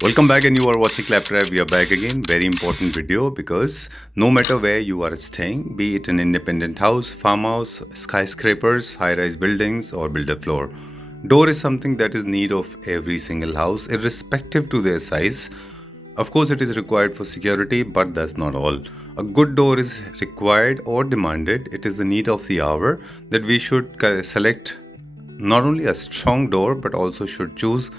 Welcome back, and you are watching Claptrap. We are back again. Very important video because no matter where you are staying, be it an independent house, farmhouse, skyscrapers, high-rise buildings, or builder floor, door is something that is need of every single house, irrespective to their size. Of course, it is required for security, but that's not all. A good door is required or demanded. It is the need of the hour that we should select not only a strong door but also should choose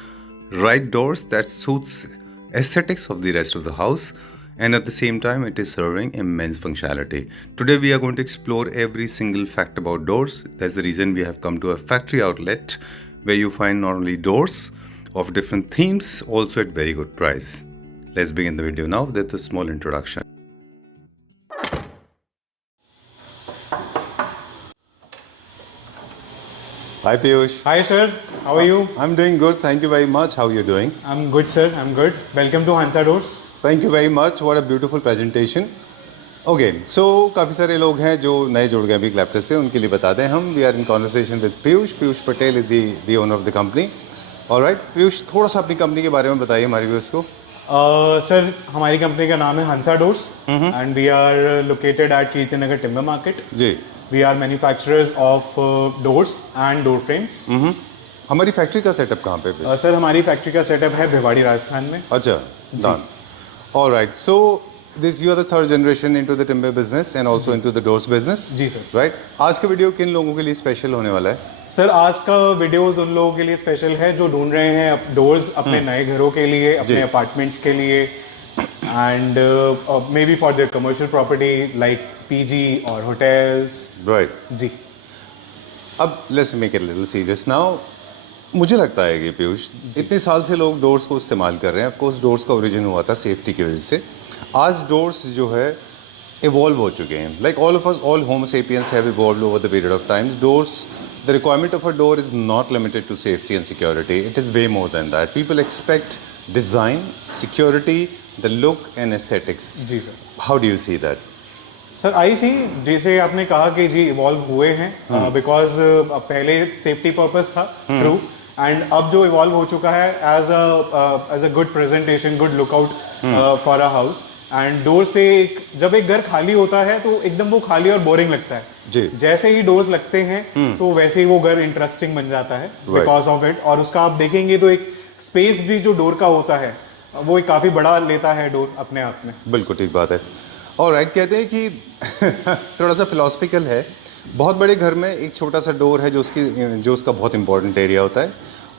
right doors that suits aesthetics of the rest of the house, and at the same time it is serving immense functionality. Today we are going to explore every single fact about doors. That's the reason we have come to a factory outlet where you find not only doors of different themes, also at very good price. Let's begin the video now with a small introduction. Hi Piyush. Hi sir, how are you? I'm doing good. Thank you very much. How are you doing? I'm good sir, I'm good. Welcome to Hansa Doors. Thank you very much. What a beautiful presentation. Okay, so काफ़ी सारे लोग हैं जो नए जुड़ गए अभी क्लैप्टर्स पे, उनके लिए बता दें हम we are in conversation with Piyush. Piyush Patel is the owner of the company. Alright Piyush, थोड़ा सा अपनी कंपनी के बारे में बताइए हमारे व्यूअर्स को. सर हमारी कंपनी का नाम है Hansa doors and we are located at Kirtinagar timber market. जी. We are manufacturers of doors and door frames. हमारी फैक्ट्री का सेटअप कहाँ पे है? सर हमारी फैक्ट्री का सेटअप है भिवाड़ी राजस्थान में. अच्छा, done. Alright, so this you are the third generation into the timber business and also into the doors business. जी सर. राइट. आज का वीडियो किन लोगों के लिए स्पेशल होने वाला है? सर आज का वीडियोस उन लोगों के लिए स्पेशल है जो ढूंढ रहे हैं डोर्स अपने नए घरों के लिए, अपने अपार्टमेंट्स के लिए and may be for their commercial property like PG और होटल्स. राइट. जी. अब let's make it little serious now. मुझे लगता है कि पीयूष, इतने साल से लोग डोर्स को इस्तेमाल कर रहे हैं. ऑफ कोर्स डोर्स का ओरिजिन हुआ था सेफ्टी की वजह से. आज डोर्स जो है इवॉल्व हो चुके हैं. Like all of us, all homo sapiens have evolved over the period of times. Doors, the requirement of a door is not limited to safety and security. It is way more than that. People expect design, security, the look and aesthetics. जी sir. How do you see that? Sir I see, जैसे आपने कहा कि जी evolve हुए हैं because पहले safety purpose था, true, and अब जो इवॉल्व हो चुका है as a good presentation, good lookout for a house. And door से जब एक घर खाली होता है तो एकदम वो खाली और बोरिंग लगता है. जी. जैसे ही डोर्स लगते हैं तो वैसे ही वो घर इंटरेस्टिंग बन जाता है बिकॉज ऑफ इट. और उसका आप देखेंगे तो एक स्पेस भी जो डोर का होता है वो एक काफी बड़ा लेता है डोर अपने आप में. बिल्कुल ठीक बात है. और राइट, कहते हैं कि थोड़ा सा फिलोसफिकल है. बहुत बड़े घर में एक छोटा सा डोर है जो उसका बहुत इंपॉर्टेंट एरिया होता है,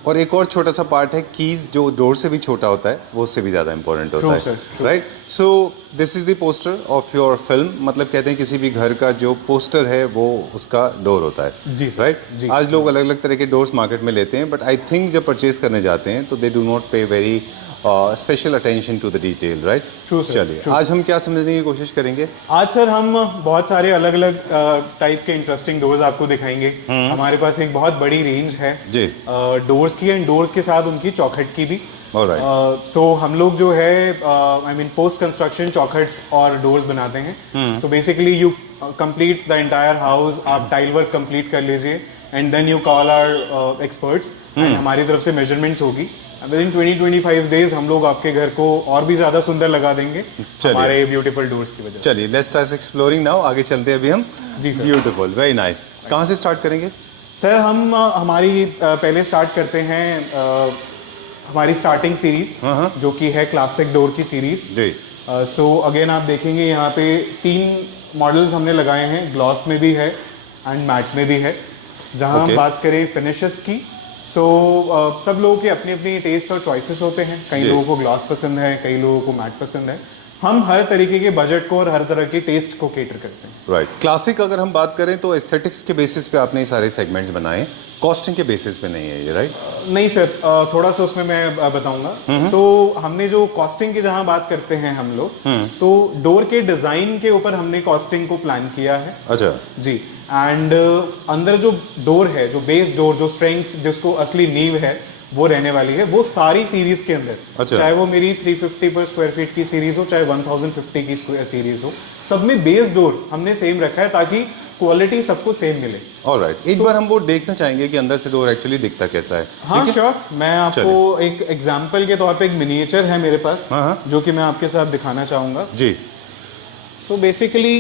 और एक और छोटा सा पार्ट है कीज जो डोर से भी छोटा होता है, वो उससे भी ज़्यादा इंपॉर्टेंट होता है. Right. So this is the poster of your film. मतलब कहते हैं किसी भी घर का जो पोस्टर है वो उसका डोर होता है. जी. राइट. आज लोग अलग अलग तरह के डोर्स मार्केट में लेते हैं, बट आई थिंक जब परचेज करने जाते हैं तो they do not pay very special attention to the detail. Right. चलिए आज हम क्या समझने की कोशिश करेंगे? आज सर हम बहुत सारे अलग अलग टाइप के इंटरेस्टिंग डोर्स आपको दिखाएंगे. हमारे पास एक बहुत बड़ी रेंज है जी डोर्स की, एंड डोर के साथ उनकी चौखट की भी. सो हम लोग जो है आई मीन पोस्ट कंस्ट्रक्शन चौखट्स और डोर्स बनाते हैं. So basically you complete the entire house, आप टाइल वर्क कंप्लीट कर लीजिए and then you call our experts and हमारी तरफ से मेजरमेंट्स होगी. विद इन 20-25 डेज हम लोग आपके घर को और भी ज्यादा सुंदर लगा देंगे हमारे ब्यूटीफुल डोर्स की वजह से. चलिए लेट्स स्टार्ट एक्सप्लोरिंग नाउ. आगे चलते हैं अभी हम. जी सर. Beautiful, very nice. कहाँ से स्टार्ट करेंगे? सर हम हमारी पहले स्टार्ट करते हैं हमारी स्टार्टिंग सीरीज जो कि है क्लासिक डोर की सीरीज. जी. सो अगेन आप देखेंगे यहाँ पे 3 मॉडल्स हमने लगाए हैं. ग्लॉस में भी है एंड मैट में भी है. जहाँ हम बात करें फिनिशेस की, सो सब लोगों के अपनी अपनी टेस्ट और चॉइसेस होते हैं. कई लोगों को ग्लॉस पसंद है, कई लोगों को मैट पसंद है. हम हर तरीके के बजट को और हर तरह के टेस्ट को केटर करते हैं. राइट. क्लासिक अगर हम बात करें तो एस्थेटिक्स के बेसिस पे आपने सारे सेगमेंट्स बनाए, कॉस्टिंग के बेसिस पे नहीं है ये. राइट. नहीं सर, थोड़ा सा उसमें मैं बताऊंगा. सो हमने जो कॉस्टिंग की जहां बात करते हैं हम लोग, तो डोर के डिजाइन के ऊपर हमने कॉस्टिंग को प्लान किया है. अच्छा. जी. एंड अंदर जो डोर है, जो बेस डोर, जो स्ट्रेंथ, जिसको असली नींव है वो रहने वाली है, वो सारी सीरीज के अंदर. अच्छा. चाहे वो मेरी 350 पर स्क्वायर फीट की सीरीज हो, चाहे 1050 की सीरीज हो, सब में बेस डोर हमने सेम रखा है ताकि क्वालिटी सबको सेम मिले। ऑलराइट, एक बार हम वो देखना चाहेंगे कि अंदर से डोर एक्चुअली दिखता कैसा है। हाँ ठीक है? श्योर, मैं आपको एक एग्जांपल के तौर पे एक मिनिएचर है मेरे पास, हाँ। जो कि मैं आपके साथ दिखाना चाहूँगा। जी। सो बेसिकली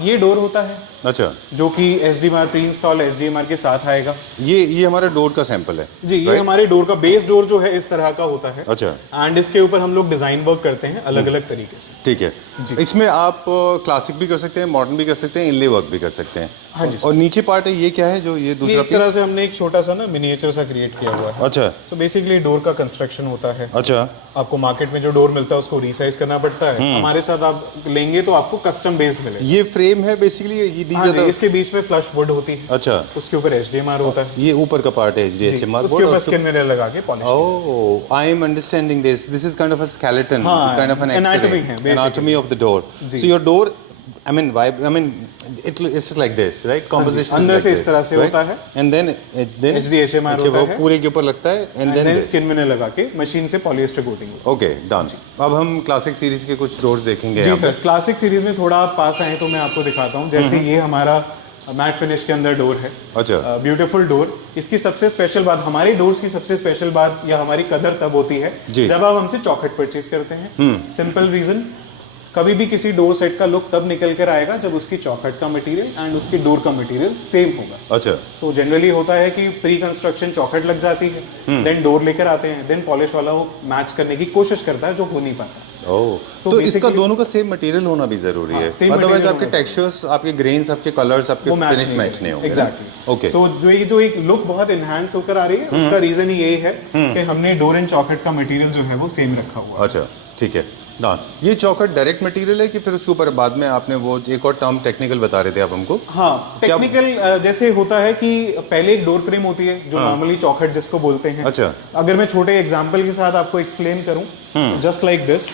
ये डोर होता है, अच्छा, जो कि HDMR प्री इंस्टॉल HDMR के साथ आएगा। ये हमारा डोर का सैंपल है जी, ये हमारे डोर का बेस डोर जो है इस तरह का होता है। अच्छा, एंड इसके ऊपर हम लोग डिजाइन वर्क करते हैं अलग अलग तरीके से। ठीक है। इसमें आप क्लासिक भी कर सकते हैं, मॉडर्न भी कर सकते हैं, इनले वर्क भी कर सकते हैं। हाँ जी। और नीचे पार्ट है, ये क्या है जो ये ये दूसरा एक तरह से हमने एक छोटा सा ना मिनिएचर सा क्रिएट किया हुआ है। अच्छा सो बेसिकली डोर का कंस्ट्रक्शन होता है। अच्छा, आपको मार्केट में जो डोर मिलता है उसको रीसाइज करना पड़ता है, हमारे साथ आप लेंगे तो आपको कस्टम बेस्ड मिलेगा। ये फ्रेम है बेसिकली, ये दी हाँ जी, जाता है। इसके बीच में फ्लश वुड होती है, अच्छा, उसके ऊपर HDMR होता है, ये ऊपर का पार्ट है HDMR उसके ऊपर स्किन मिरर लगा के polish. Oh, I am understanding this. This is kind of a skeleton, हाँ, kind of an anatomy X-ray, है, basically. anatomy of the door. Ji. So your door, I mean, it's like this, right? Composition अंदर is से like इस तरह से right? होता है। And then HDHMR अच्छा, होता वो है। पूरे के ऊपर लगता है, and then this. Skin mirror लगा के मशीन से पॉलिएस्टर कोटिंग। Okay, done. अब हम क्लासिक सीरीज के कुछ डोर्स देखेंगे जी यहाँ सर, पे। क्लासिक सीरीज में थोड़ा आप पास आए तो मैं आपको दिखाता हूँ। जैसे ये हमारा मैट फिनिश के अंदर डोर है, अच्छा, ब्यूटीफुल डोर। इसकी सबसे स्पेशल बात, हमारे डोर्स की सबसे स्पेशल बात या हमारी कदर तब होती है जी। जब आप हमसे चौखट परचेज करते हैं। सिंपल रीजन, कभी भी किसी डोर सेट का लुक तब निकल कर आएगा जब उसकी चौखट का मटेरियल एंड उसकी डोर का मटेरियल सेम होगा। अच्छा, सो जनरली होता है कि प्री कंस्ट्रक्शन चौखट लग जाती है, देन डोर लेकर आते हैं, देन पॉलिश वाला वो मैच करने की कोशिश करता है, जो हो नहीं पाता। ओह, तो इसका दोनों का सेम मटेरियल होना भी जरूरी है, same अदरवाइज material आपके होना टेक्सचर्स, आपके ग्रेन्स, आपके कलर्स, आपके वो फिनिश मैच नहीं होंगे। एग्जैक्टली। ओके, सो जो एक लुक बहुत इनहैंस होकर आ रही है, उसका रीजन ही यही है कि हमने डोर एंड चौखट का मटेरियल जो है वो सेम रखा हुआ है। अच्छा, ठीक है। ना ये चौखट डायरेक्ट मटेरियल है कि फिर उसके ऊपर बाद में आपने वो एक और टर्म टेक्निकल बता रहे थे आप हमको? हाँ, टेक्निकल जैसे होता है कि पहले एक डोर फ्रेम होती है जो नॉर्मली चौखट जिसको बोलते हैं। अच्छा, अगर मैं छोटे एग्जांपल के साथ आपको एक्सप्लेन करूं, जस्ट लाइक दिस,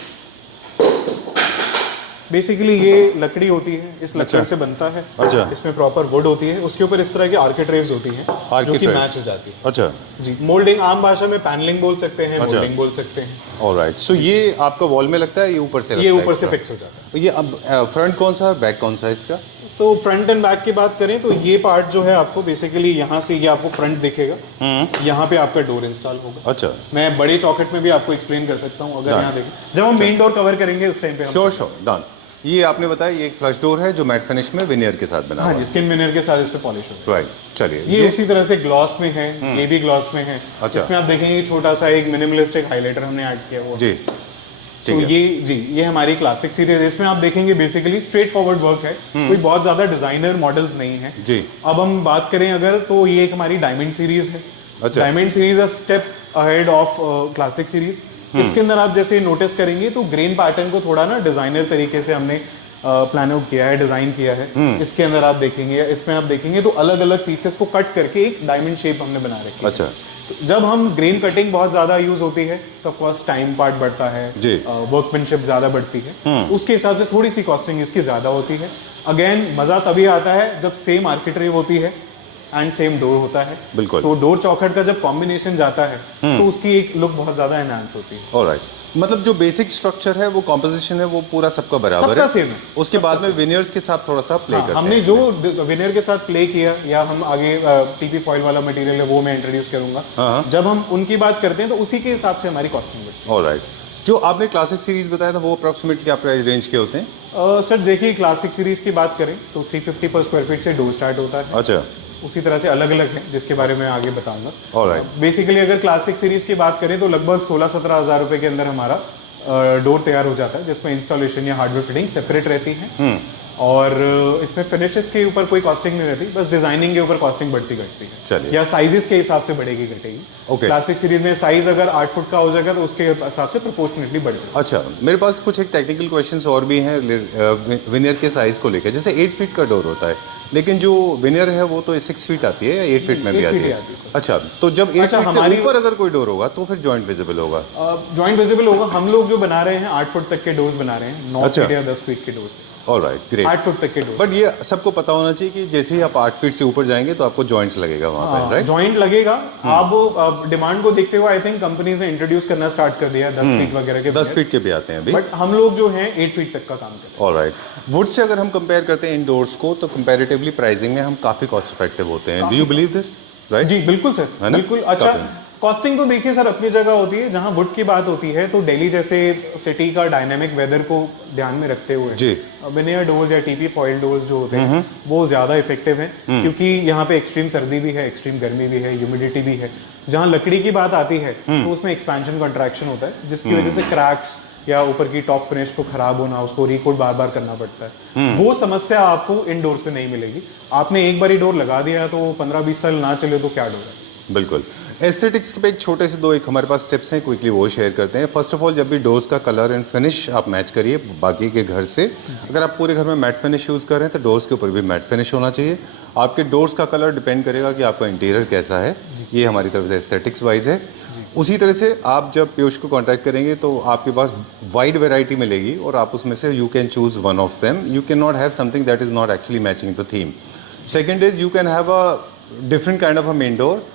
बेसिकली ये लकड़ी होती है, इस लकड़ी से बनता है। अच्छा, इसमें प्रॉपर वुड होती है, उसके ऊपर इस तरह की आर्किट्रेव्स होती हैं जो कि मैच हो जाती है। अच्छा जी, मोल्डिंग आम भाषा में पैनलिंग बोल सकते हैं, मोल्डिंग बोल सकते हैं। ऑलराइट, सो ये आपका वॉल में लगता है, ये ऊपर से लगता ये है? ऊपर से फिक्स हो जाता है। ये अब फ्रंट कौन सा है, बैक कौन सा है इसका? सो फ्रंट एंड बैक की बात करें तो ये पार्ट जो है आपको बेसिकली यहाँ से ये आपको फ्रंट दिखेगा, यहाँ पे आपका डोर इंस्टॉल होगा। अच्छा, मैं बड़े चौखट में भी आपको एक्सप्लेन कर सकता हूँ अगर यहाँ देखें, जब हम मेन डोर कवर करेंगे उस टाइम पे हम। Sure done. ये आपने बताया ये एक फ्लश डोर है जो मैट फिनिश में विनियर के साथ बना हुआ हाँ जी, स्किन विनियर के साथ इस पे पॉलिश होगा। राइट, चलिए ये उसी तरह से ग्लॉस में है, ये भी ग्लॉस में है। अच्छा। इसमें आप देखेंगे छोटा सा एक मिनिमलिस्टिक हाइलाइटर हमने ऐड किया हुआ। जी, तो ये हमारी क्लासिक सीरीज है। इसमें आप देखेंगे बेसिकली स्ट्रेट फॉरवर्ड वर्क है, कोई बहुत ज्यादा डिजाइनर मॉडल्स नहीं है जी। अब हम बात करें अगर, तो ये एक हमारी डायमंड सीरीज है। अच्छा। Diamond series a step ahead of classic series. इसके अंदर आप जैसे नोटिस करेंगे तो ग्रेन पैटर्न को थोड़ा ना डिजाइनर तरीके से हमने प्लान आउट किया है, डिजाइन किया है। इसके अंदर आप देखेंगे, इसमें आप देखेंगे तो अलग अलग पीसेस को कट करके एक डायमंड शेप हमने बना रखी है। अच्छा, जब हम ग्रेन कटिंग बहुत ज्यादा यूज होती है तो ऑफ कोर्स टाइम पार्ट बढ़ता है, वर्कमैनशिप ज्यादा बढ़ती है, उसके हिसाब से थोड़ी सी कॉस्टिंग इसकी ज्यादा होती है। अगेन मजा तभी आता है जब सेम आर्किट्रेव होती है एंड सेम डोर होता है। बिल्कुल। तो डोर चौखट का जब कॉम्बिनेशन जाता है तो उसकी एक लुक बहुत ज्यादा एनहांस होती है। ऑलराइट, मतलब जो बेसिक स्ट्रक्चर है वो कॉम्पोजिशन है वो पूरा सबका बराबर सबका है, सेम है। उसके बाद में विनियर्स के साथ थोड़ा सा प्ले करते हैं। हमने जो विनियर के साथ प्ले किया या हम आगे टीपी फॉइल वाला मटेरियल है वो मैं इंट्रोड्यूस करूंगा। जब हम उनकी बात करते हैं तो उसी के हिसाब से हमारी कॉस्टिंग बढ़ती है। ऑलराइट, जो आपने क्लासिक सीरीज बताया था वो अप्रोक्सीमेटली क्या प्राइस रेंज के होते हैं? सर देखिए, क्लासिक सीरीज की बात करें तो 350 पर स्क्वायर फीट से डोर स्टार्ट होता है। अच्छा, उसी तरह से अलग अलग है जिसके बारे में आगे बताऊंगा। ऑलराइट, बेसिकली अगर क्लासिक सीरीज की बात करें तो लगभग 16-17 हज़ार रुपए के अंदर हमारा डोर तैयार हो जाता है, जिसमें इंस्टॉलेशन या हार्डवेयर फिटिंग सेपरेट रहती है। और इसमें फिनिशेस के ऊपर कोई कॉस्टिंग नहीं रहती, बस डिजाइनिंग के ऊपर कॉस्टिंग बढ़ती घटती है। चलिए, या साइजेस के हिसाब से बढ़ेगी घटेगी। ओके। क्लासिक सीरीज में साइज अगर 8 फुट का हो जाएगा तो उसके हिसाब से प्रोपोर्शनेटली बढ़ेगा। अच्छा, मेरे पास कुछ एक टेक्निकल क्वेश्चंस और भी हैं विनियर के साइज को लेकर। जैसे 8 फीट का डोर होता है, लेकिन जो विनियर है वो तो 6 फीट आती है या 8 फीट में भी आती है? अच्छा, तो जब 8 फीट से ऊपर अगर कोई डोर होगा तो फिर जॉइंट विजिबल होगा? जॉइंट विजिबल होगा। हम लोग जो बना रहे हैं 8 फुट तक के डोर्स बना रहे हैं, 9 फीट या 10 फीट के डोर्स। Alright, great. 8 फुट तक के डोर। बट ये सबको पता होना चाहिए कि जैसे ही आप 8 फीट से ऊपर जाएंगे तो आपको जॉइंट्स लगेगा वहाँ पे, राइट? जॉइंट लगेगा। अब डिमांड को देखते हुए आई थिंक कंपनीज ने इंट्रोड्यूस करना स्टार्ट कर दिया 10 फीट वगैरह के। 10 फीट के भी आते हैं अभी, बट हम लोग जो हैं 8 फीट तक का काम करते हैं। ऑलराइट, वुड से अगर हम कंपेयर करते हैं इन डोर्स को तो कंपैरेटिवली कंपैरेटिवली प्राइसिंग में हम काफ़ी कॉस्ट इफेक्टिव होते हैं। Do you believe this, right? जी बिल्कुल सर, है ना? बिल्कुल। अच्छा, काफी। कॉस्टिंग तो देखिए सर अपनी जगह होती है। जहाँ वुड की बात होती है तो दिल्ली जैसे सिटी का डायनामिक वेदर को ध्यान में रखते हुए जी। विनियर डोर्स या टीपी फॉइल डोर्स जो होते हैं वो ज़्यादा इफेक्टिव है, क्योंकि यहाँ पे एक्सट्रीम सर्दी भी है, एक्सट्रीम गर्मी भी है, ह्यूमिडिटी भी है। जहाँ लकड़ी की बात आती है तो उसमें एक्सपेंशन कॉन्ट्रैक्शन होता है, जिसकी वजह से क्रैक्स या ऊपर की टॉप फिनिश को खराब होना, उसको रिकोट बार बार करना पड़ता है। वो समस्या आपको इनडोर्स पे नहीं मिलेगी। आपने एक बार ही डोर लगा दिया तो 15-20 साल ना चले तो क्या डोर है। बिल्कुल। एस्थेटिक्स के पे एक छोटे से दो एक हमारे पास टिप्स हैं, क्विकली वो शेयर करते हैं। फर्स्ट ऑफ ऑल, जब भी डोर्स का कलर एंड फिनिश आप मैच करिए बाकी के घर से। अगर आप पूरे घर में मैट फिनिश यूज़ कर रहे हैं तो डोर्स के ऊपर भी मैट फिनिश होना चाहिए। आपके डोर्स का कलर डिपेंड करेगा कि आपका इंटीरियर कैसा है। ये हमारी तरफ से एस्थेटिक्स वाइज है। उसी तरह से आप जब पीयूष को कांटेक्ट करेंगे तो आपके पास वाइड वैरायटी मिलेगी और आप उसमें से you can choose one of them. You can not have something that is not actually matching the theme. Second is you can have a different kind of a main door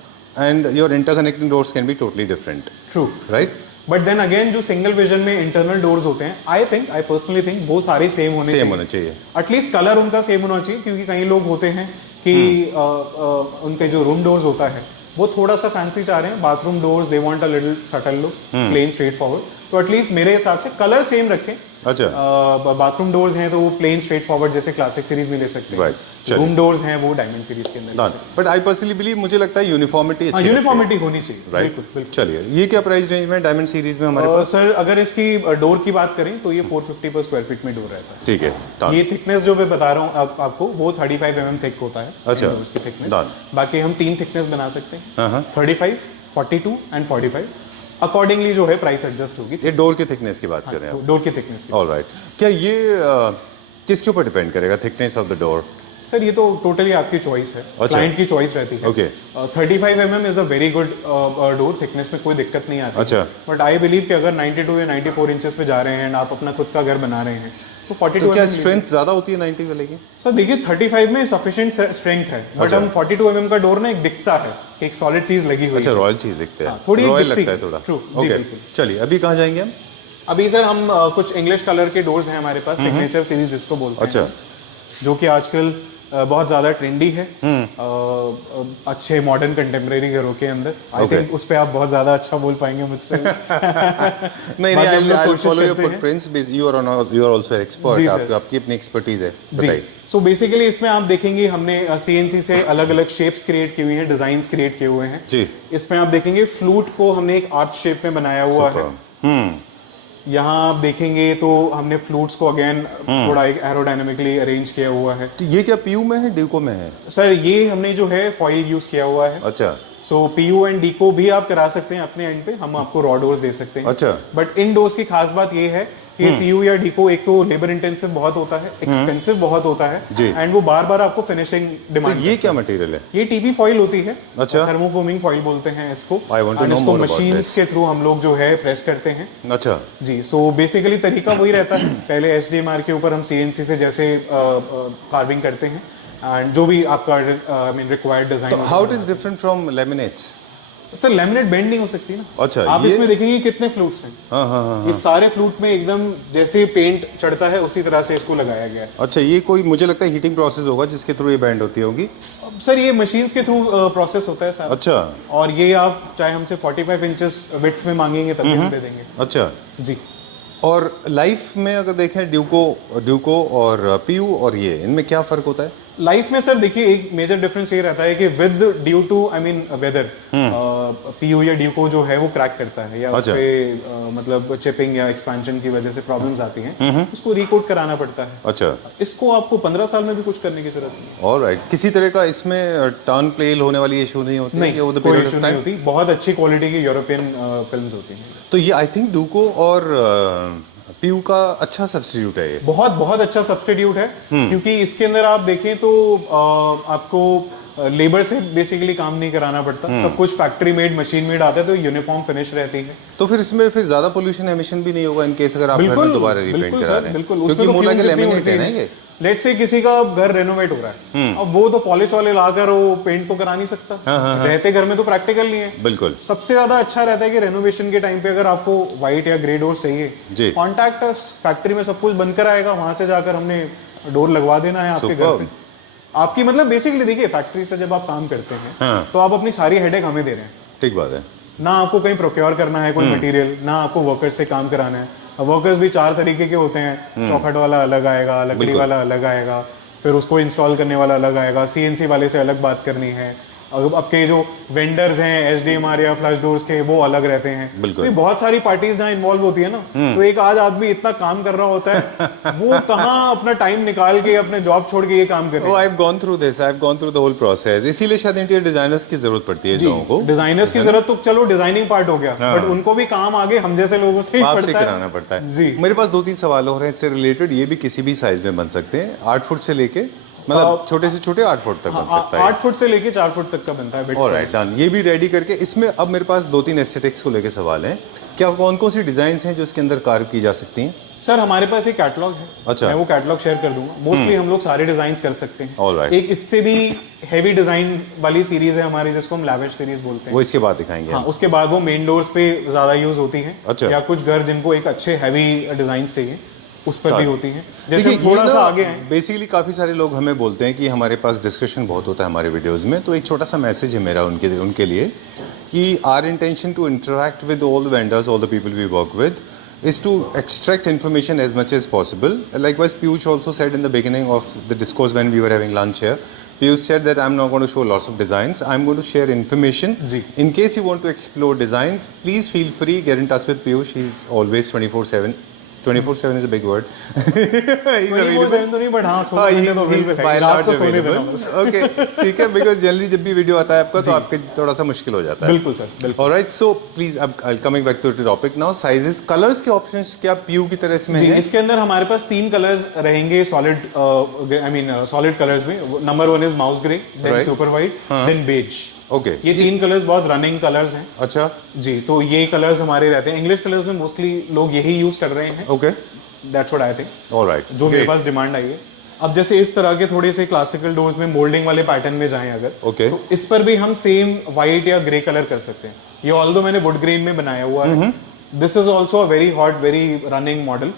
and your interconnecting doors can be totally different. True. Right? But then again जो single vision में internal doors होते हैं, I personally think वो सारे same होने चाहिए। At least colour उनका same होना चाहिए, क्योंकि कई लोग होते हैं कि उनके जो रूम डोर्स होता है वो थोड़ा सा फैंसी चाह रहे हैं। Bathroom doors they want a little subtle look, plain straight forward. तो एटलीस्ट मेरे हिसाब से कलर सेम रखें। अच्छा। बाथरूम डोर्स हैं तो वो प्लेन स्ट्रेट फॉरवर्ड जैसे क्लासिक सीरीज में ले सकते हैं। रूम डोर्स हैं वो डायमंड सीरीज के अंदर। बट आई पर्सनली बिलीव, मुझे लगता है यूनिफॉर्मिटी अच्छी, यूनिफॉर्मिटी होनी चाहिए। राइट? बिल्कुल। चलिए, ये क्या प्राइस रेंज में डायमंड सीरीज में हमारे पास? सर अगर इसकी डोर की बात करें तो ये 450 पर स्क्वायर फीट में डोर रहता है। ठीक है। ये थिकनेस जो मैं बता रहा हूँ आपको वो 35 mm थिक होता है। अच्छा। उसकी थिकनेस बाकी हम 3 थिकनेस बना सकते हैं, 35, 42 एंड 45। अकॉर्डिंगली जो है प्राइस एडजस्ट होगी। ये डोर की थिकनेस की बात कर रहे हैं? डोर की थिकनेस। ऑलराइट। क्या ये किसके ऊपर डिपेंड करेगा, thickness of the door? Sir ये तो टोटली आपकी चॉइस है, क्लाइंट की चॉइस रहती है। Okay. 35 mm is a very good door, thickness में कोई दिक्कत नहीं आती। अच्छा। बट आई बिलीव कि अगर 92 या 94 इंचेस पे जा रहे हैं, आप अपना खुद का घर बना रहे हैं तो 42 क्या स्ट्रेंथ ज्यादा होती है 90 वाले की? सर देखिए 35 में सफिशिएंट स्ट्रेंथ है, बट हम 42 mm का डोर ना एक दिखता है कि एक सॉलिड चीज लगी हुई है। अच्छा, रॉयल चीज दिखते हैं, थोड़ी रॉयल लगता है थोड़ा। ट्रू। ओके, चलिए अभी कहाँ जाएंगे हम? अभी सर हम कुछ इंग्लिश कलर के डोर्स हैं हमारे पास, सिग्नेचर सीरीज जिसको बोलते हैं। अच्छा। जो कि आजकल बहुत ज्यादा ट्रेंडी है अच्छे मॉडर्न कंटेम्प्रेरी घरों के अंदर। आई थिंक उस पे आप बहुत ज्यादा अच्छा बोल पाएंगे मुझसे। नहीं, I'll follow your footprints. You are also an expert. आपकी अपनी एक्सपर्टीज है। जी। सो बेसिकली इसमें आप देखेंगे हमने CNC से अलग अलग शेप्स क्रिएट किए हुए हैं, डिजाइंस क्रिएट किए हुए हैं। जी। इसमें आप देखेंगे फ्लूट को हमने एक आर्च शेप में बनाया हुआ है। यहाँ आप देखेंगे तो हमने फ्लूट्स को अगेन थोड़ा एक एरोडायनामिकली अरेंज किया हुआ है। तो ये क्या पीयू में है, ड्यूको में है? सर ये हमने जो है फॉइल यूज किया हुआ है। अच्छा। सो पीयू एंड डीको भी आप करा सकते हैं अपने एंड पे, हम आपको रॉ डोर्स दे सकते हैं। अच्छा। बट इन डोर्स की खास बात ये है कि पीयू या डीको एक तो लेबर इंटेंसिव बहुत होता है, एक्सपेंसिव बहुत होता है, एंड वो बार बार आपको फिनिशिंग डिमांड। तो ये क्या मटेरियल है? ये टीपी फॉइल होती है। अच्छा। थर्मोफोमिंग फॉइल बोलते हैं इसको। I want to know इसको more about मशीन्स this. के थ्रू हम लोग जो है प्रेस करते हैं। अच्छा जी। सो बेसिकली तरीका वही रहता है, पहले HDMR के ऊपर हम CNC से जैसे कार्विंग करते हैं एंड जो भी आपका required design. How it is different from laminates? Sir laminate bend नहीं हो सकती ना। अच्छा। आप इसमें देखेंगे कितने फ्लूट्स हैं। हाँ। ये सारे फ्लूट में एकदम जैसे पेंट चढ़ता है उसी तरह से इसको लगाया गया है। अच्छा, ये कोई मुझे लगता है हीटिंग प्रोसेस होगा जिसके थ्रू ये बैंड होती होगी। सर ये मशीन्स के थ्रू प्रोसेस होता है सर। अच्छा। और ये आप चाहे हमसे 45 इंचेस विड्थ में मांगेंगे तभी हम दे देंगे। अच्छा जी। और लाइफ में अगर देखें ड्यूको और पीयू और ये, इनमें क्या फर्क होता है? लाइफ में सर देखिए एक मेजर डिफरेंस ये रहता है कि with due to weather PU या ड्यूको जो है वो क्रैक करता है या अच्छा। उसपे मतलब चिपिंग या एक्सपेंशन की वजह से प्रॉब्लम्स आती हैं, उसको रिकोट कराना पड़ता है। अच्छा। इसको आपको 15 साल में भी कुछ करने की जरूरत नहीं। ऑलराइट। किसी तरह का इसमें टर्न प्लेल होने वाली इशू नहीं होती? नहीं, कोई इशू नहीं होती। बहुत अच्छी क्वालिटी की यूरोपियन फिल्म्स होती हैं। तो ये आई थिंक ड्यूको और पीयू का अच्छा सब्स्टिट्यूट है ये। बहुत बहुत अच्छा सब्स्टिट्यूट है, क्योंकि इसके अंदर आप देखें तो आपको लेबर से बेसिकली काम नहीं कराना पड़ता। सब कुछ फैक्ट्री मेड, मशीन मेड आता है, तो यूनिफॉर्म फिनिश रहती है। तो फिर इसमें फिर ज्यादा पोल्यूशन एमिशन भी नहीं होगा इन केस अगर आप घर में दोबारा रिपेंट करा रहे हैं? बिल्कुल। क्योंकि मोर लाइक लैमिनेट है ना ये। लेट्स से किसी का घर रेनोवेट हो रहा है, अब वो तो पॉलिश वाले लाकर वो पेंट तो करा नहीं सकता। रहते घर में तो प्रैक्टिकल नहीं है। बिल्कुल। सबसे ज्यादा अच्छा रहता है कि रेनोवेशन के टाइम पे अगर आपको व्हाइट या ग्रे डोर्स चाहिए, कॉन्टैक्ट फैक्ट्री में सब कुछ बनकर आएगा, वहां से जाकर हमने डोर लगवा देना है आपके घर पे। आपकी मतलब बेसिकली देखिए फैक्ट्री से जब आप काम करते हैं हाँ। तो आप अपनी सारी हेडेक हमें दे रहे हैं। ठीक बात है। ना आपको कहीं प्रोक्योर करना है कोई मटेरियल, ना आपको वर्कर्स से काम कराना है। अब वर्कर्स भी 4 तरीके के होते हैं, चौखट वाला अलग आएगा, लकड़ी वाला अलग आएगा, फिर उसको इंस्टॉल करने वाला अलग आएगा, सीएनसी वाले से अलग बात करनी है। अब आपके जो वेंडर्स हैं एसडीएमआर या फ्लश डोर्स के, वो अलग रहते हैं। तो ये बहुत सारी पार्टीज जहाँ इन्वॉल्व होती है ना, तो एक आज आदमी इतना काम कर रहा होता है वो कहाँ अपना टाइम निकाल के अपने जॉब छोड़ के ये काम करे। Oh, I've gone through this. I've gone through the whole process. इसीलिए शायद इंटीरियर डिजाइनर्स की जरूरत पड़ती है लोगों को। डिजाइनर्स की जरूरत तो चलो डिजाइनिंग पार्ट हो गया, बट उनको भी काम आगे हम जैसे लोगों से ही आपसे पड़ता है। कराना पड़ता है जी। मेरे पास 2-3 सवाल हो रहे हैं इससे रिलेटेड। ये भी किसी भी साइज में बन सकते हैं, 8 फुट से लेके मतलब छोटे से छोटे 8 फुट तक बन सकता है। 8 फुट से लेके 4 फुट तक का बनता है। Alright done. ये भी रेडी करके इसमें अब मेरे पास 2-3 एस्थेटिक्स को लेके सवाल हैं। क्या कौन कौन सी डिजाइन्स हैं जो इसके अंदर कार्व की जा सकती हैं? सर हमारे पास एक कैटलॉग है। अच्छा। मैं वो कैटलॉग शेयर कर दूंगा। मोस्टली हम लोग सारे डिजाइन कर सकते हैं। Alright. एक इससे भी हैवी डिजाइन वाली सीरीज है हमारी जिसको हम लैविश सीरीज बोलते हैं। वो इसके बाद दिखाएंगे। हाँ, उसके बाद वो मेन डोर्स पे ज्यादा यूज होती हैं। अच्छा। या कुछ घर जिनको एक अच्छे हैवी डिजाइन चाहिए उस पर भी होती हैं। जैसे देखिए, थोड़ा ये सा ना आगे हैं। बेसिकली काफ़ी सारे लोग हमें बोलते हैं कि हमारे पास डिस्कशन बहुत होता है हमारे वीडियोस में, तो एक छोटा सा मैसेज है मेरा उनके लिए कि our intention to interact with all the vendors, all the people we work with is to extract information as much as possible. Likewise, Piyush also said in the beginning of the discourse when we were having lunch here, Piyush said that I'm not going to show lots of designs, I'm going to share information. जी. In case you want to explore designs, please feel free, get in touch with Piyush. He's always 24/7. 24/7 is a big word. He's available. 24/7 तो नहीं, but हाँ, सोने हाँ, देना तो he's बिल्कुल है। by रात large को सोने देना available. बस। Okay, ठीक है, because generally जब भी वीडियो आता है आपका तो आपके थोड़ा सा मुश्किल हो जाता है। बिल्कुल सर, बिल्कुल। Alright, so please, अब coming back to the topic now, sizes, colors के options क्या PU की तरह इसमें जी, है? इसके अंदर हमारे पास 3 कलर्स रहेंगे सॉलिड, सॉलिड कलर्स में। Number 1 is mouse grey, then Right. Super white, then beige. Okay. ये 3 कलर्स बहुत रनिंग कलर्स हैं। अच्छा, जी, तो ये कलर्स हमारे रहते हैं। इंग्लिश कलर्स में मोस्टली लोग यही यूज कर रहे हैं। okay, that's what I think, alright. जो मेरे Great. पास डिमांड आई है। अब जैसे इस तरह के थोड़े से क्लासिकल डोर्स में मोल्डिंग वाले पैटर्न में जाएं अगर, Okay. तो इस पर भी हम सेम व्हाइट या ग्रे कलर कर सकते हैं। ये ऑल्दो मैंने वुड ग्रेन में बनाया हुआ है। This is also a very hot, very running model,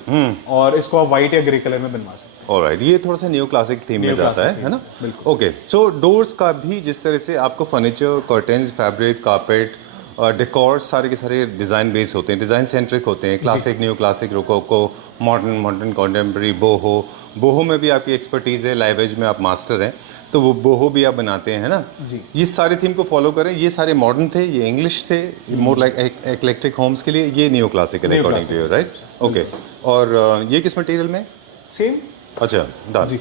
और इसको आप व्हाइट या ग्रे कलर में बनवा सकते हैं। Alright, ये थोड़ा सा न्यू क्लासिक थीम में जाता है ना? ओके, सो डोर्स का भी जिस तरह से आपको furniture, curtains, fabric, carpet, decor सारे के सारे डिज़ाइन बेस होते हैं, डिज़ाइन सेंट्रिक होते हैं, classic, new classic, rococo, modern contemporary, boho में भी आपकी एक्सपर्टीज़ है, लाइवेज में आप मास्टर हैं, तो वो बोहो भी आप बनाते हैं, है ना? जी। ये सारे थीम को फॉलो करें। ये सारे मॉडर्न थे, ये इंग्लिश थे, मोर लाइक एक्लेक्टिक होम्स के लिए, ये new classical according to you, right? Okay, और ये किस मटेरियल में? सेम। अच्छा, डन। जी।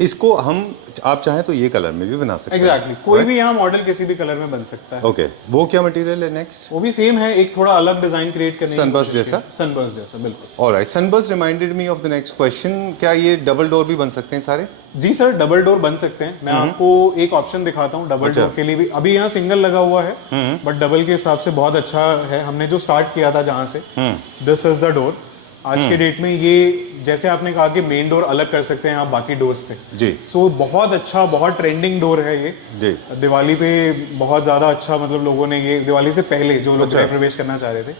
इसको हम आप चाहें तो ये कलर में भी बना सकते हैं। एग्जैक्टली, कोई भी यहाँ मॉडल किसी भी कलर में बन सकता है। ओके, वो क्या मटेरियल है नेक्स्ट? वो भी सेम है, एक थोड़ा अलग डिजाइन क्रिएट करने की Sunburst कोशिश की। जैसा? Sunburst जैसा, बिल्कुल। Alright, sunburst reminded me of the next question. क्या ये डबल डोर भी बन सकते हैं सारे? जी सर, डबल डोर बन सकते हैं। मैं आपको एक ऑप्शन दिखाता हूँ डबल डोर के लिए भी। अभी यहाँ सिंगल लगा हुआ है, बट डबल के हिसाब से बहुत अच्छा है। हमने जो स्टार्ट किया था जहाँ से, दिस इज द डोर। आज के डेट में ये, जैसे आपने कहा कि मेन डोर अलग कर सकते हैं आप बाकी डोर्स से, जी। सो बहुत अच्छा, बहुत ट्रेंडिंग डोर है ये। जी। दिवाली पे बहुत ज्यादा अच्छा, मतलब लोगों ने ये दिवाली से पहले जो लोग गृह प्रवेश करना चाह रहे थे,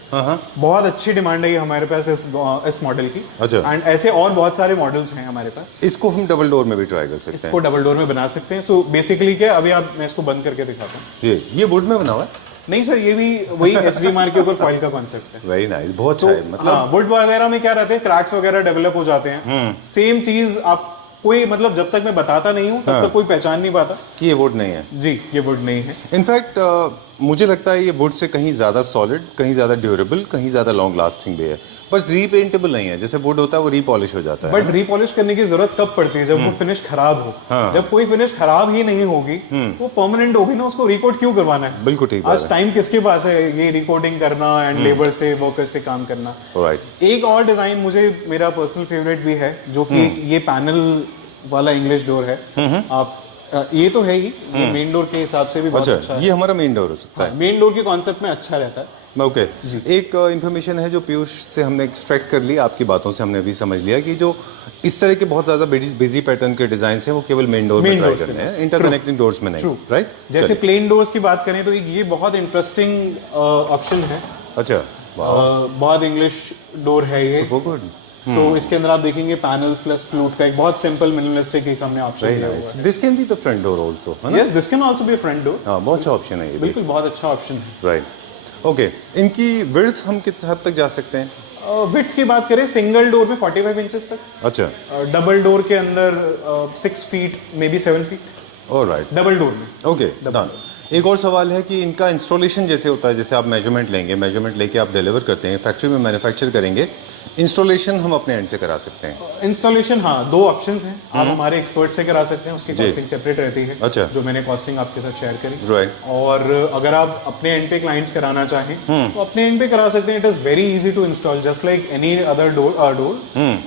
बहुत अच्छी डिमांड है ये हमारे पास इस मॉडल की। अच्छा। एंड ऐसे और बहुत सारे मॉडल्स हैं हमारे पास। इसको हम डबल डोर में भी ट्राई कर सकते हैं। इसको डबल डोर में बना सकते हैं। सो बेसिकली क्या, अभी आप, मैं इसको बंद करके दिखाता हूँ। ये वुड में बना हुआ है? नहीं सर, ये भी वही एचडीएमआर के ऊपर फॉइल का कॉन्सेप्ट है। वेरी नाइस, बहुत अच्छा है। मतलब हाँ, वुड वगैरह में क्या रहते हैं, क्रैक्स वगैरह डेवलप हो जाते हैं। सेम चीज आप कोई, मतलब जब तक मैं बताता नहीं हूँ तब तक कोई पहचान नहीं पाता कि ये वुड नहीं है। जी, ये वुड नहीं है। इनफैक्ट मुझे लगता है ये वुड से कहीं ज़्यादा सॉलिड, कहीं ज़्यादा ड्यूरेबल, कहीं ज़्यादा लॉन्ग लास्टिंग भी है, बस रीपेंटेबल नहीं है। जैसे वुड होता है वो रीपॉलिश हो जाता है। बट रीपॉलिश करने की जरूरत कब पड़ती है? जब वो फिनिश खराब हो। जब कोई फिनिश खराब ही नहीं होगी, वो परमानेंट होगी ना, उसको रिकोट क्यों करवाना है? बिल्कुल ठीक बात आज टाइम किसके पास है ये रिकोटिंग करना एंड लेबर से, वर्कर्स से काम करना। राइट। एक और डिजाइन मुझे, मेरा पर्सनल फेवरेट भी है, जो कि ये पैनल वाला इंग्लिश डोर है। आप ये तो है ही, ये मेन डोर के हिसाब से भी बहुत अच्छा है। ये हमारा मेन डोर हो सकता है। मेन डोर के कॉन्सेप्ट में अच्छा रहता है। ओके, एक इन्फॉर्मेशन है जो पीयूष से हमने एक्सट्रैक्ट कर ली, आपकी बातों से हमने भी समझ लिया कि जो इस तरह के बहुत ज़्यादा बिजी पैटर्न के डिजाइन हैं वो केवल मेन डोर में ट्राई करने हैं, इंटरकनेक्टिंग डोर्स में नहीं, राइट? जैसे प्लेन डोर्स की बात करें तो ये बहुत इंटरेस्टिंग ऑप्शन है। अच्छा, बहुत इंग्लिश डोर है ये। Super good. सो इसके अंदर आप देखेंगे पैनल्स प्लस फ्लूट का एक बहुत सिंपल मिनिमलिस्टिक एक हमने ऑप्शन वेरी दिया हुआ nice. This can be the front door also, है है। ना? Yes, this can also be a front door. हाँ, बहुत अच्छा ऑप्शन है ये भी। बिल्कुल बहुत अच्छा ऑप्शन है। राइट। ओके, इनकी विड्थ हम किस हद तक जा सकते हैं? विड्थ की बात करें सिंगल डोर में 45 इंचेस तक, अच्छा, डबल डोर के अंदर 6 feet may be 7 feet, alright, double door में। Okay done. एक और सवाल है कि इनका इंस्टॉलेशन जैसे होता है, जैसे आप मेजरमेंट लेंगे, मेजरमेंट लेके आप डिलीवर करते हैं, फैक्ट्री में मैन्युफैक्चर करेंगे, इंस्टॉलेशन हम अपने एंड से करा सकते हैं? इंस्टॉलेशन हाँ, दो ऑप्शंस हैं। आप हमारे एक्सपर्ट से करा सकते हैं, उसकी जी। कॉस्टिंग सेपरेट रहती है। अच्छा। जो मैंने कॉस्टिंग आपके साथ शेयर करी। राइट। और अगर आप अपने एंड पे क्लाइंट्स कराना चाहें तो अपने एंड पे करा सकते हैं। It is very easy to install, just like any other door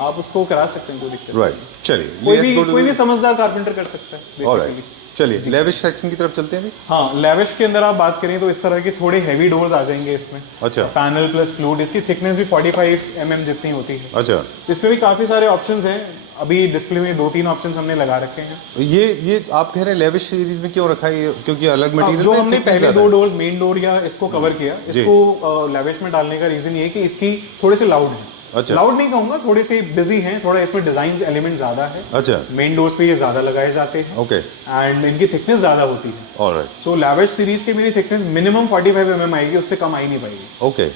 आप उसको करा सकते हैं, कोई दिक्कत नहीं। राइट, चलिए कोई भी समझदार कारपेंटर कर सकता है ऑलराइट, basically। चलिए लेविश सेक्शन की तरफ चलते हैं अभी। हाँ, लेविश के अंदर आप बात करें तो इस तरह के थोड़े हैवी डोर्स आ जाएंगे इसमें। अच्छा। पैनल प्लस फ्लूट, इसकी थिकनेस भी 45 mm जितनी होती है। अच्छा, इसमें भी काफी सारे ऑप्शंस हैं। अभी डिस्प्ले में 2-3 ऑप्शंस हमने लगा रखे हैं। ये आप कह रहे हैं लेविश सीरीज में क्यों रखा है ये? क्योंकि अलग मटेरियल जो हमने पहले दो डोर्स मेन डोर या इसको कवर किया, इसको लेविश में डालने का रीजन ये है कि इसकी थोड़े से लाउड है। अच्छा। लाउड नहीं कहूंगा, थोड़े से बिजी हैं, थोड़ा इसमें डिजाइन एलिमेंट ज्यादा है। अच्छा, मेन डोर्स पे ये ज्यादा लगाए जाते हैं ओके, एंड इनकी थिकनेस ज्यादा होती है। ऑलराइट, सो लेविश सीरीज की मेरी थिकनेस मिनिमम 45 mm आएगी, उससे कम आ ही नहीं पाएगी। Okay,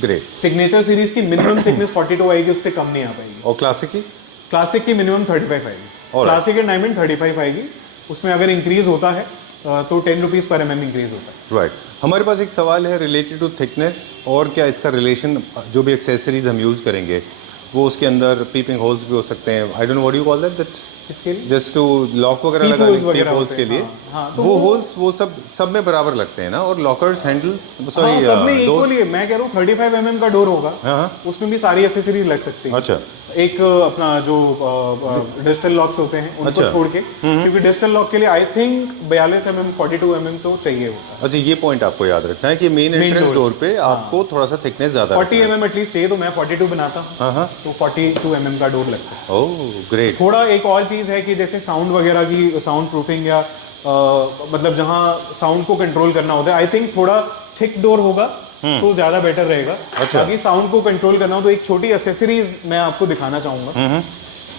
great. सिग्नेचर सीरीज की मिनिमम थिकनेस 42 आएगी, उससे कम नहीं आ पाएगी। और क्लासिक की? क्लासिक की मिनिमम 35 आएगी। क्लासिक एंड डायमंड 35 आएगी। उसमें अगर इंक्रीज होता है तो 10 रुपीज पर mm इंक्रीज होता है। राइट। हमारे पास एक सवाल है रिलेटेड टू थिकनेस, और क्या इसका रिलेशन, जो भी एक्सेसरीज हम यूज़ करेंगे वो उसके अंदर पीपिंग होल्स भी हो सकते हैं, I don't know what you call that, किसके लिए? जस्ट टू लॉक वगैरह Peep लगाने holes के वगैरह होल्स होते के हैं, लिए। हाँ, तो वो होल्स वो सब में बराबर लगते हैं ना? और लॉकर्स, हैंडल्स, हाँ, सॉरी, सब में इक्वली है। मैं कह रहा हूँ 35 mm का डोर होगा, हाँ। उसमें भी सारी एक्सेसरीज लग सकती है। अच्छा, एक अपना जो डिजिटल लॉक्स होते हैं उनको अच्छा। छोड़ के, क्योंकि डिजिटल लॉक के लिए आई थिंक 42 mm 42 mm तो चाहिए होता है। अच्छा, ये पॉइंट आपको याद रखना है कि मेन एंट्रेंस doors, डोर पे आपको थोड़ा सा थिकनेस ज्यादा 40 mm एटलीस्ट चाहिए, तो मैं 42 बनाता हूँ, हाँ, तो 42 mm का डोर लग सकता है। Oh great. थोड़ा एक और चीज है कि जैसे साउंड वगैरह की साउंड प्रूफिंग या मतलब जहाँ साउंड को कंट्रोल करना होता है, आई थिंक थोड़ा थिक डोर होगा तो ज्यादा बेटर रहेगा। अच्छा। अभी साउंड को कंट्रोल करना हो तो एक छोटी एसेसरीज मैं आपको दिखाना चाहूंगा।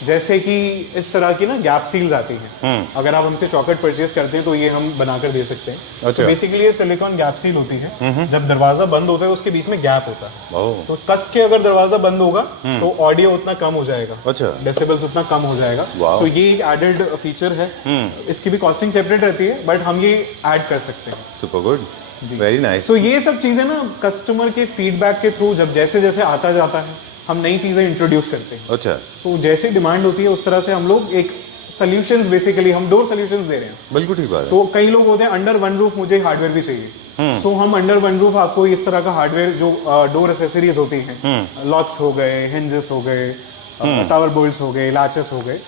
जैसे कि इस तरह की ना गैप सील्स आती हैं, अगर आप हमसे चॉकलेट परचेज करते हैं तो ये हम बनाकर दे सकते हैं। अच्छा। तो बेसिकली ये सिलिकॉन गैप सील होती है। जब दरवाजा बंद होता है तो उसके बीच में गैप होता है, ओह, तो कस के अगर दरवाजा बंद होगा तो ऑडियो उतना कम हो जाएगा, अच्छा, डेसिबल्स उतना कम हो जाएगा। Wow. तो ये एक एडेड फीचर है। इसकी भी कॉस्टिंग सेपरेट रहती है, बट हम ये ऐड कर सकते हैं। Super good, very nice. तो ये सब चीजें ना कस्टमर के फीडबैक के थ्रू जब जैसे जैसे आता जाता है हम नई चीजें इंट्रोड्यूस करते हैं। अच्छा, तो जैसे डिमांड होती है उस तरह से हम लोग एक सॉल्यूशंस, बेसिकली हम डोर सॉल्यूशंस दे रहे हैं। बिल्कुल ठीक बात है। सो कई लोग होते हैं अंडर वन रूफ मुझे हार्डवेयर भी चाहिए, सो हम अंडर वन रूफ आपको इस तरह का हार्डवेयर जो डोर एसेसरीज होती हैं, लॉक्स हो गए, हिंजेस हो गए, टावर बोल्ट्स हो गए, लैचेस हो गए,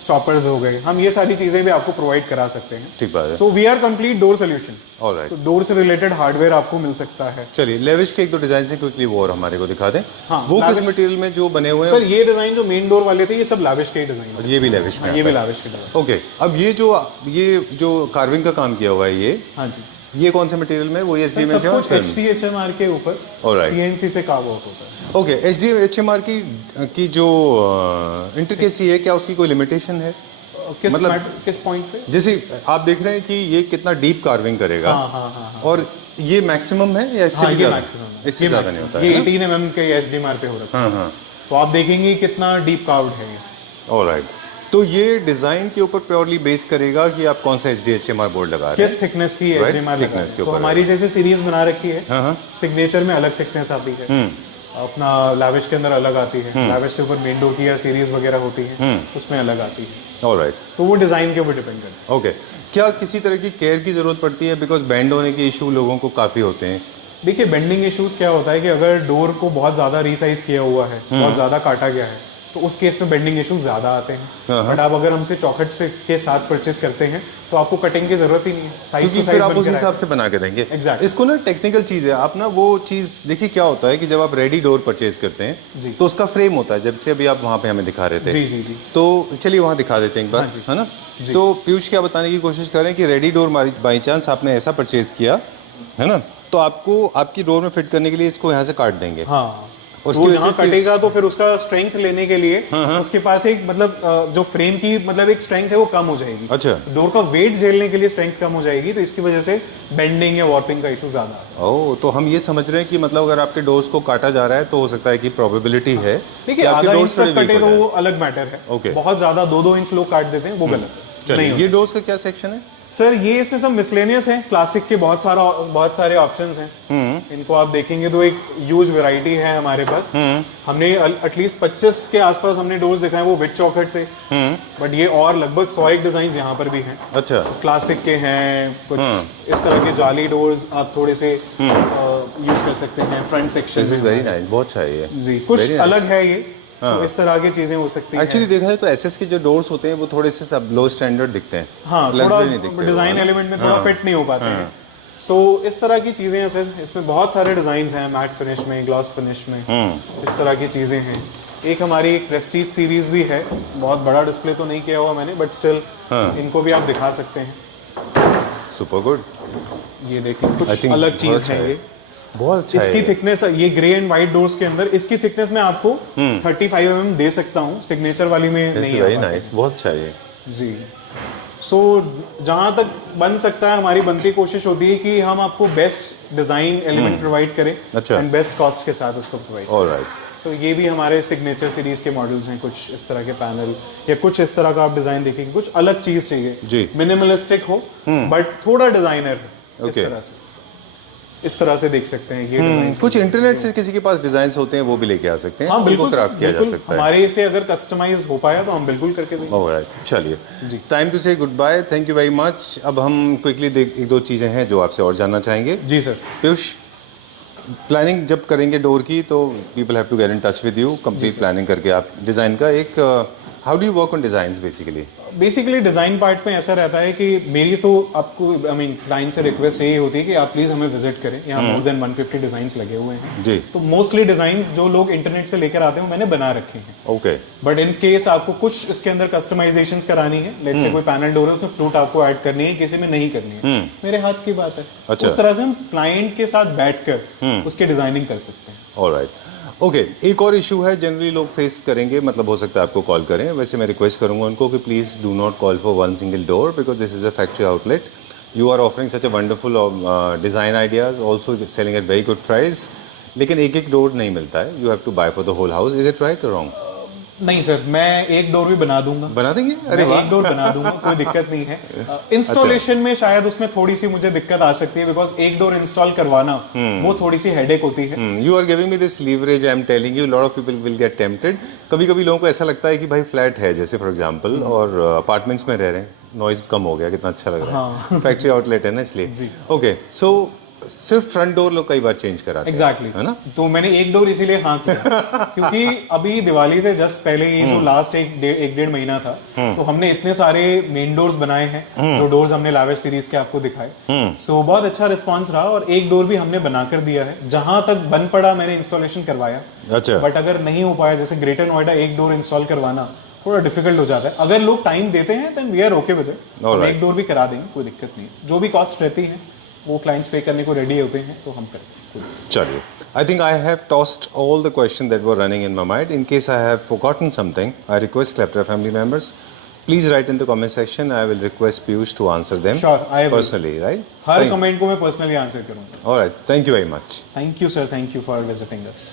स्टॉपर्स हो गए, हम ये सारी चीजें भी आपको प्रोवाइड करा सकते हैं। ठीक बात है। So we are complete door solution. Alright, तो डोर से रिलेटेड हार्डवेयर आपको मिल सकता है। चलिए लेविश के एक दो डिजाइन से क्विकली वो और हमारे को दिखा दें। हाँ, वो किस lavish- मटेरियल में जो बने हुए सर हैं? ये डिजाइन जो मेन डोर वाले थे ये सब लाविश के डिजाइन और ये भी लेविश में ये भी आता है। लाविश के डिजाइन। ओके, अब ये जो कार्विंग का काम किया हुआ है, हाँ जी, ये कौन से मटेरियल में? वो एचडी में सब कुछ HDHMR के ऊपर Alright. CNC से कार्व आउट होता है। ओके, HDHMR की जो इंटरकेसी है, क्या उसकी कोई लिमिटेशन है? किस पॉइंट पे? जैसे आप देख रहे हैं कि ये कितना डीप कार्विंग करेगा, हाँ। और ये मैक्सिमम है या इससे हाँ, भी ये ज्यादा? मैक्सिमम है। इससे ये ज्यादा नहीं maximum। होता ये है ना? 18 mm के HDMR पे हो रखा है। हाँ, तो आप देखेंगे कितना डीप कार्व्ड है ये। ऑलराइट। तो ये डिजाइन के ऊपर प्योरली बेस करेगा कि आप कौन सा HDHMR बोर्ड लगा रहे हैं? किस थिकनेस की Right, HDMR लगा thickness है। के तो ऊपर हमारी जैसे सीरीज बना रखी है, हाँ, सिग्नेचर में अलग थिकनेस आती है, अपना लाविश के अंदर अलग आती है, लाविश से ऊपर मेन डोर की या सीरीज वगैरह होती है उसमें अलग आती है। ऑलराइट, तो वो डिजाइन के ऊपर डिपेंड करता है। ओके। क्या किसी तरह की केयर की जरूरत पड़ती है? बिकॉज बैंड होने के इशू लोगों को काफी होते हैं। देखिए बेंडिंग इश्यूज क्या होता है कि अगर डोर को बहुत ज्यादा रीसाइज किया हुआ है, बहुत ज्यादा काटा गया है, तो उस केस में बेंडिंग इश्यूज ज्यादा आते हैं। बट आप अगर हमसे चौखट से के साथ परचेस करते हैं तो आपको कटिंग की जरूरत ही नहीं है, साइज क्योंकि टू फिर आप साइज उस हिसाब से बना के देंगे। Exactly. इसको ना टेक्निकल चीज है, आप ना वो चीज देखिए क्या होता है कि जब आप रेडी डोर परचेज करते जी। हैं तो उसका फ्रेम होता है, जब से अभी आप वहाँ पे हमें दिखा रहे थे। जी। तो चलिए वहाँ दिखा देते हैं एक बार, हाँ जी। है ना? तो पीयूष क्या बताने की कोशिश कर रहे हैं कि रेडी डोर बाई चांस आपने ऐसा परचेज किया है ना, तो आपको आपकी डोर में फिट करने के लिए इसको यहाँ से काट देंगे। हाँ, उसकी वो वजह जहाँ से इसकी- कटेगा तो फिर उसका स्ट्रेंथ लेने के लिए उसके पास एक मतलब जो फ्रेम की मतलब एक स्ट्रेंथ है वो कम हो जाएगी। अच्छा। डोर का वेट झेलने के लिए स्ट्रेंथ कम हो जाएगी, तो इसकी वजह से बेंडिंग या वार्पिंग का इशू ज्यादा आता है। ओह, तो हम ये समझ रहे हैं कि मतलब अगर आपके डोर्स को काटा जा रहा है तो हो सकता है कि प्रोबेबिलिटी है देखिए, कि आपके आधा डोर्स इंच थोड़े तक कटे weak तो हो वो अलग मैटर है। Okay. बहुत ज्यादा 2-2 इंच लोग काट देते हैं, वो गलत है। जाए। चलिए, नहीं ये डोर्स का क्या सेक्शन है? सर, ये इसमें सब मिसलेनियस है, क्लासिक के बहुत सारे ऑप्शंस हैं। इनको आप देखेंगे तो एक ह्यूज वैरायटी है हमारे पास। हमने एटलीस्ट 25 के आसपास हमने डोर्स दिखाए, वो विद चौखट थे। बट ये और लगभग 100 डिजाइन यहाँ पर भी हैं। अच्छा। क्लासिक के हैं कुछ, इस तरह के जाली डोर्स आप थोड़े से यूज कर सकते हैं। Front section this is very nice, बहुत अच्छा है ये जी, कुछ Very nice. अलग है ये। तो इस तरह की चीजें हो सकती हैं। एक्चुअली देखा है तो एसएस के जो डोर्स होते हैं वो थोड़े से सब लो स्टैंडर्ड दिखते हैं। हाँ, Luxury थोड़ा नहीं दिखते डिजाइन वो, एलिमेंट में थोड़ा फिट नहीं हो पाते हैं। सो इस तरह की चीजें हैं सर। इसमें बहुत सारे डिजाइन हैं, मैट फिनिश में, ग्लॉस फिनिश में, इस तरह की चीजें हैं। एक हमारी प्रेस्टीज सीरीज भी है, बहुत बड़ा डिस्प्ले तो नहीं किया हुआ मैंने, बट स्टिल इनको भी आप दिखा सकते हैं। Super good. ये देखिए, I कुछ think अलग बहुत चीज अच्छा है है। ये। बहुत अच्छा इसकी है। थिकनेस, ये ग्रे एंड व्हाइट डोर्स के अंदर इसकी थिकनेस मैं आपको 35 mm दे सकता हूँ, सिग्नेचर वाली में नहीं वेरी आ पाता। नाइस, बहुत अच्छा है ये। जी। सो जहाँ तक बन सकता है हमारी बनती कोशिश होती है कि हम आपको बेस्ट डिजाइन एलिमेंट प्रोवाइड करें अच्छा। एंड बेस्ट कॉस्ट के साथ उसको प्रोवाइड। ऑलराइट। सो ये भी हमारे सिग्नेचर सीरीज के मॉडल्स हैं, कुछ इस तरह के पैनल या कुछ इस तरह का आप डिजाइन देखेंगे। कुछ अलग चीज चाहिए जी। मिनिमलिस्टिक हो बट थोड़ा डिजाइनर हो, इस Okay. तरह से, इस तरह से देख सकते हैं ये डिजाइन। कुछ इंटरनेट से किसी के पास डिजाइन्स होते हैं वो भी लेके आ सकते हैं। हाँ बिल्कुल उनको क्राफ्ट किया जा बिल्कुल, सकता है। हमारे से अगर कस्टमाइज हो पाया तो हम बिल्कुल करके देंगे। ऑलराइट, चलिए, time to say goodbye, thank you very much. अब हम क्विकली एक दो चीज़ें हैं जो आपसे और जानना चाहेंगे। जी सर। पीयूष, प्लानिंग जब करेंगे डोर की तो people have to get in touch with you, complete planning करके आप डिज़ाइन का एक how do you work on designs basically design part में ऐसा रहता है कि मेरी तो आपको क्लाइंट से रिक्वेस्ट यही होती है कि आप प्लीज हमें विजिट करें। यहाँ मोर देन 150 डिजाइंस लगे हुए हैं जी। तो मोस्टली डिजाइंस जो लोग इंटरनेट से लेकर आते हैं वो मैंने बना रखे हैं। ओके। बट इन केस आपको कुछ इसके अंदर कस्टमाइजेशंस करानी है, लेट्स से कोई पैनल डोर है उसमें फ्लूट आपको ऐड करनी है, किसी में नहीं करनी है, मेरे हाथ की बात है। अच्छा। उस तरह से हम क्लाइंट के साथ बैठकर उसके डिजाइनिंग कर सकते हैं। Alright, okay. एक और इशू है जनरली लोग फेस करेंगे, मतलब हो सकता है आपको कॉल करें। वैसे मैं रिक्वेस्ट करूंगा उनको कि please do not call for one single door because this is a factory outlet. You are offering such a wonderful design ideas, also selling at very good price, लेकिन एक एक डोर नहीं मिलता है। You have to buy for the whole house. Is it right और wrong? नहीं sir, मैं एक डोर भी बना दूंगा। बना देंगे? अरे मैं वाह। एक डोर बना दूंगा, कोई दिक्कत नहीं है। इंस्टॉलेशन में शायद उसमें थोड़ी सी मुझे दिक्कत आ सकती है बिकॉज एक डोर इंस्टॉल करवाना वो थोड़ी सी हेडेक होती है। You are giving me this leverage, I am telling you, lot of people will get tempted. कभी कभी लोगों को ऐसा लगता है कि भाई फ्लैट है जैसे फॉर एग्जांपल और अपार्टमेंट्स में रह रहे हैं, नॉइज कम हो गया, कितना अच्छा लग रहा है। फैक्ट्री आउटलेट है ना इसलिए। ओके, सो सिर्फ फ्रंट डोर लोग कई बार चेंज कराते हैं। एग्जैक्टली है ना? तो मैंने एक डोर इसीलिए हाँ किया क्योंकि अभी दिवाली से जस्ट पहले ये जो लास्ट एक डेढ़ महीना था तो हमने इतने सारे मेन डोर्स बनाए हैं जो डोर्स हमने लाविश सीरीज के आपको दिखाए। सो बहुत अच्छा रिस्पांस रहा और एक डोर भी हमने बनाकर दिया है। जहां तक बन पड़ा मैंने इंस्टॉलेशन करवाया। अच्छा। बट अगर नहीं हो पाया, जैसे ग्रेटर नोएडा एक डोर इंस्टॉल करवाना थोड़ा डिफिकल्ट हो जाता है। अगर लोग टाइम देते हैं then we are okay with it, हम एक डोर भी करा देंगे, कोई दिक्कत नहीं। जो भी कॉस्ट रहती है वो क्लाइंट्स पे करने को रेडी होते हैं तो हम करते हैं। चलिए, I think I have tossed all the questions that were running in my mind. In case I have forgotten something, I request Kleptra family members, please write in the comment section. I will request Piyush to answer them. Sure, I will. Personally, right? Her comment को मैं personally answer करूंगा। All right. Thank you very much. Thank you sir, thank you for visiting us.